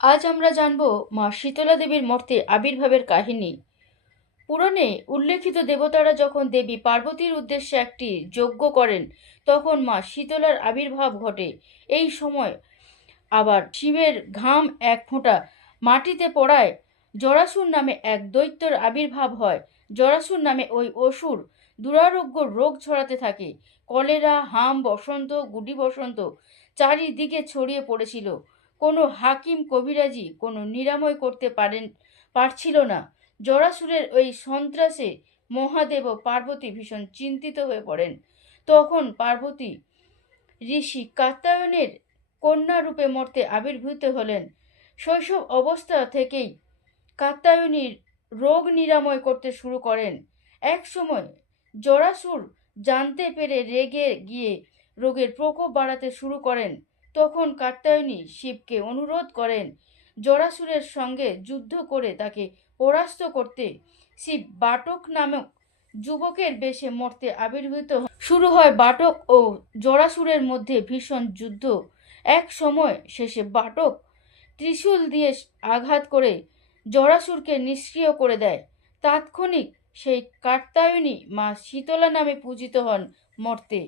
আজ আমরা জানব মা শীতলা দেবীর মর্তে আবির্ভাবের কাহিনী। পুরাণে উল্লেখিত দেবতারা যখন দেবী পার্বতীর উদ্দেশ্যে একটি যজ্ঞ করেন, তখন মা শীতলার আবির্ভাব ঘটে। এই সময় আবার শিবের ঘাম এক ফোঁটা মাটিতে পড়ায় জরাসুর নামে এক দৈত্যর আবির্ভাব হয়। জরাসুর নামে ওই অসুর দুরারোগ্য রোগ ছড়াতে থাকে। কলেরা, হাম, বসন্ত, গুডি বসন্ত চারিদিকে ছড়িয়ে পড়েছিল। কোনো হাকিম কবিরাজি কোনো নিরাময় করতে পারছিল না। জরাসুরের ওই সন্ত্রাসে মহাদেব ও পার্বতী ভীষণ চিন্তিত হয়ে পড়েন। তখন পার্বতী ঋষি কাত্যায়নের কন্যা রূপে মর্তে আবির্ভূত হলেন। শৈশব অবস্থা থেকেই কাত্যায়নীর রোগ নিরাময় করতে শুরু করেন। এক সময় জরাসুর জানতে পেরে রেগে গিয়ে রোগের প্রকোপ বাড়াতে শুরু করেন। তখন কাত্যায়নী শিবকে অনুরোধ করেন জরাসুরের সঙ্গে যুদ্ধ করে তাকে পরাস্ত করতে। শিব বাটক নামক যুবকের বেশে মর্তে আবির্ভূত হন। শুরু হয় বাটক ও জরাসুরের মধ্যে ভীষণ যুদ্ধ। এক সময় শেষে বাটক ত্রিশূল দিয়ে আঘাত করে জরাসুরকে নিষ্ক্রিয় করে দেয়। তাৎক্ষণিক সেই কাত্যায়নী মা শীতলা নামে পূজিত হন মর্তে।